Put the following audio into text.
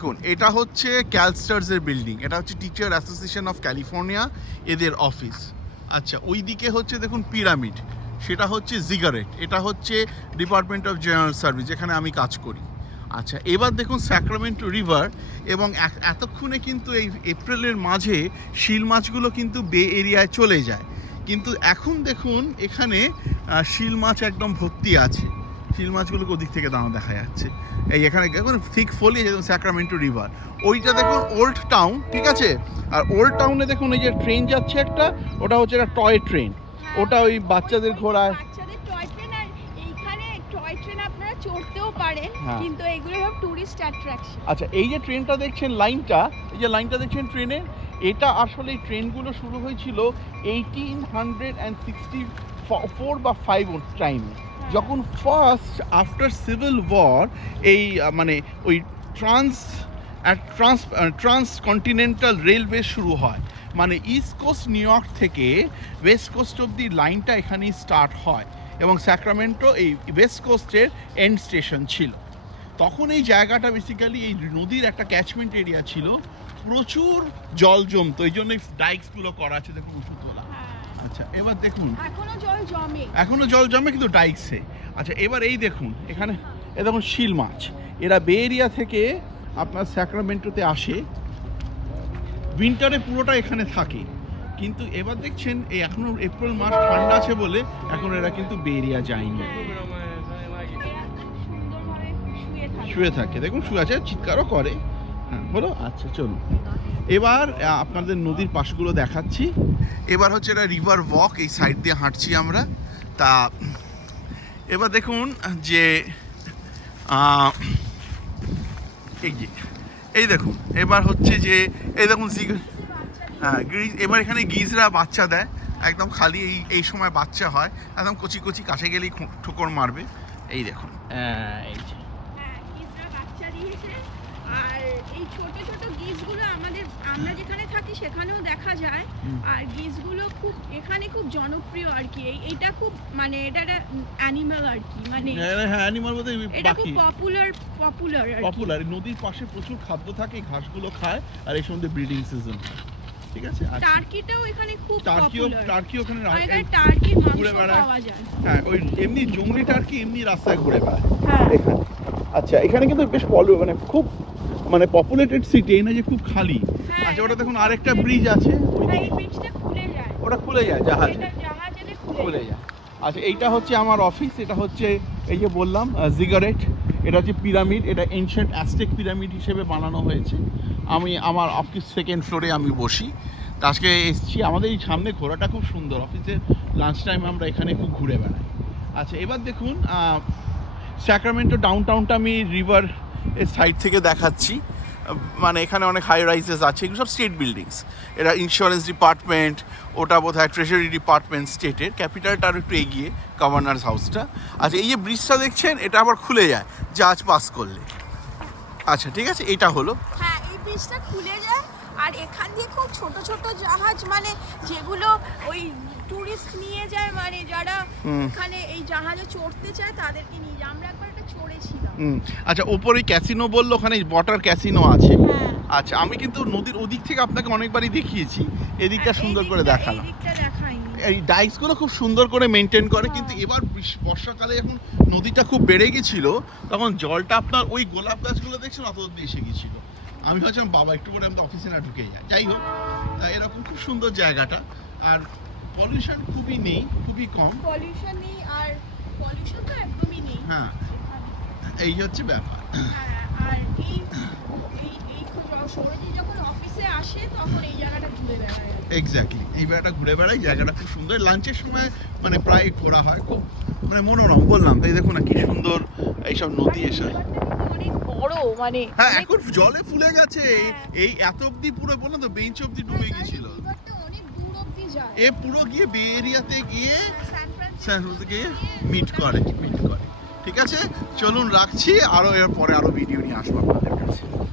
দেখুন এটা হচ্ছে ক্যালস্টার্সের বিল্ডিং, এটা হচ্ছে টিচার অ্যাসোসিয়েশন অফ ক্যালিফোর্নিয়া এদের অফিস। আচ্ছা ওই দিকে হচ্ছে দেখুন পিরামিড, সেটা হচ্ছে জিগারেট, এটা হচ্ছে ডিপার্টমেন্ট অফ জেনারেল সার্ভিস যেখানে আমি কাজ করি। আচ্ছা এবার দেখুন স্যাক্রামেন্টো রিভার, এবং এতক্ষণে কিন্তু এই এপ্রিলের মাঝে শিল মাছগুলো কিন্তু বে এরিয়ায় চলে যায়, কিন্তু এখন দেখুন এখানে শিল মাছ একদম ভর্তি আছে। শিল মাছগুলোকে ওদিক থেকে দাঁড়ানো দেখা যাচ্ছে। এই এখানে দেখুন থিক ফলিয়েজ একদম স্যাক্রামেন্টো রিভার। ওইটা দেখুন ওল্ড টাউন, ঠিক আছে। আর ওল্ড টাউনে দেখুন এই যে ট্রেন যাচ্ছে একটা, ওটা হচ্ছে একটা টয় ট্রেন, ওটা ওই বাচ্চাদের ঘোরায়। চড়তেও পারেন, কিন্তু এগুলো সব টুরিস্ট অ্যাট্রাকশন। আচ্ছা এই যে ট্রেনটা দেখছেন লাইনটা, এই যে লাইনটা দেখছেন ট্রেনে, এটা আসলে এই ট্রেনগুলো শুরু হয়েছিল 1864 বা 5 টাইমে, যখন ফার্স্ট আফটার সিভিল ওয়ার এই মানে ওই ট্রান্সকন্টিনেন্টাল রেলওয়ে শুরু হয়। মানে ইস্ট কোস্ট নিউ ইয়র্ক থেকে ওয়েস্ট কোস্ট অব্দি লাইনটা এখানেই স্টার্ট হয়, এবং স্যাক্রামেন্টো এই ওয়েস্ট কোস্টের এন্ড স্টেশন ছিল। তখন এই জায়গাটা বেসিক্যালি এই নদীর একটা ক্যাচমেন্ট এরিয়া ছিল, প্রচুর জল জমতো, এই জন্য ডাইকসগুলো করা আছে দেখুন উঁচু তোলা। আচ্ছা এবার দেখুন এখনো জল জমে কিন্তু ডাইকসে। আচ্ছা এবার এই দেখুন এখানে এ দেখুন শিল মাছ, এরা বে এরিয়া থেকে আপনার স্যাক্রামেন্টোতে আসে, উইন্টারে পুরোটা এখানে থাকে, কিন্তু এবার দেখছেন এই এখনো এপ্রিল মাস ঠান্ডা আছে বলে এখন এরা কিন্তু বে এরিয়া যায়নি, শুয়ে থাকে। দেখুন শুয়ে আছে, চিৎকারও করে। হ্যাঁ বলো। আচ্ছা চলুন এবার আপনাদের নদীর পাশগুলো দেখাচ্ছি। এবার হচ্ছে এটা রিভার ওয়াক, এই সাইড দিয়ে হাঁটছি আমরা। তা এবার দেখুন যে এই দেখুন এবার হচ্ছে যে এই দেখুন হ্যাঁ এবার এখানে গিজরা বাচ্চা দেয়, একদম খালি এই সময় বাচ্চা হয়, একদম কচি কচি কাছে গেলেই ঠোকর মারবে। এই দেখুন এই যে আর এই ছোট ছোট গিজগুলো আমরা যেখানে থাকি সেখানেও দেখা যায়, আর গিজগুলো খুব এখানে খুব জনপ্রিয় আর কি। এইটা খুব মানে এটা একটা অ্যানিমাল আর কি, মানে হ্যাঁ অ্যানিমাল বলতে এটা খুব পপুলার। নদীর পাশে প্রচুর খাদ্য থাকে, ঘাসগুলো খায়, আর এই সময় ব্রিডিং সিজন, ঠিক আছে। টার্কিটাও এখানে খুব পপুলার, টার্কি ওখানে টার্কি ঘুরে বেড়ায়। পাওয়া যায়। হ্যাঁ ওই এমনি জংলি টার্কি এমনি রাস্তায় ঘুরে বেড়ায় এখানে। আচ্ছা এখানে কিন্তু বেশ মানে খুব মানে পপুলেটেড সিটি, এই না যে খুব খালি। আচ্ছা ওটা দেখুন আরেকটা ব্রিজ আছে, ওটা খুলে যায়, জাহাজে খুলে যায়। আচ্ছা এইটা হচ্ছে আমার অফিস, এটা হচ্ছে এই যে বললাম জিগারেট, এটা হচ্ছে পিরামিড, এটা এনশিয়েন্ট অ্যাজটেক পিরামিড হিসেবে বানানো হয়েছে। আমার অফিস সেকেন্ড ফ্লোরে আমি বসি। তা আজকে এসছি, আমাদের এই সামনে ঘোরাটা খুব সুন্দর, অফিসে লাঞ্চ টাইম আমরা এখানে খুব ঘুরে বেড়াই। আচ্ছা এবার দেখুন স্যাক্রামেন্টো ডাউনটাউনটা আমি রিভার এর সাইড থেকে দেখাচ্ছি। মানে এখানে অনেক হাই রাইজেস আছে, এগুলো সব স্টেট বিল্ডিংস। এটা ইন্স্যুরেন্স ডিপার্টমেন্ট, ওটা বোধহয় ট্রেজারি ডিপার্টমেন্ট স্টেটের, ক্যাপিটালটার একটু এগিয়ে গভর্নরস হাউসটা। আচ্ছা এই যে ব্রিজটা দেখছেন এটা আবার খুলে যায় জাহাজ পাস করলে। আচ্ছা ঠিক আছে, এটা হলো হ্যাঁ এই ব্রিজটা খুলে যায়, আর এখান দিয়ে খুব ছোট ছোট জাহাজ, মানে যেগুলো ওই টুরিস্ট নিয়ে যায়, মানে যারা এখানে এই জাহাজে চড়তে চায় তাদেরকে নিয়ে যায়। আমরা একবার এটা চড়েছিলাম। আচ্ছা ওপরে ক্যাসিনো বললো, ওখানে ওয়াটার ক্যাসিনো আছে। আচ্ছা আমি কিন্তু নদীর ওদিক থেকে আপনাকে অনেকবারই দেখিয়েছি, এদিকটা সুন্দর করে দেখালাম। এই ডাইকসগুলো খুব সুন্দর করে মেনটেন করে, কিন্তু এবার বর্ষাকালে যখন নদীটা খুব বেড়ে গেছিল তখন জলটা আপনার ওই গোলাপ গাছগুলো দেখছেন অত অব্দি এসে গেছিল। আমি ভাবছিলাম বাবা একটু করে আমরা অফিসে না ঢুকে যাই। যাই হোক, তাই এরকম খুব সুন্দর জায়গাটা, আর পলিউশন খুবই নেই, খুবই কম পলিউশন নেই, আর পলিউশন তো একদমই নেই। হ্যাঁ এই হচ্ছে ব্যাপার। আর এই সৌরজি যখন অফিসে আসে তখন এই জায়গাটা ঘুরে বেড়ায়। এক্স্যাক্টলি এই জায়গাটা ঘুরে বেড়াই, জায়গাটা খুব সুন্দর। লাঞ্চের সময় মানে প্রায় ঘোরা হয়, খুব মানে মনোরম বললাম। তাই দেখুন না কি সুন্দর এইসব নদী এসে অনেক বড়, মানে হ্যাঁ এখন জলে ফুলে গেছে। এই এত অব্দি পুরো বললাম তো বেঞ্চ অব্দি ডুবে গেছিল, অনেক দূর অব্দি যায়। এ পুরো গিয়ে বে এরিয়াতে গিয়ে সান ফ্রান্সিসকো গিয়ে মিট করে। ঠিক আছে চলুন রাখছি, আরো এর পরে আরো ভিডিও নিয়ে আসবো আপনাদের।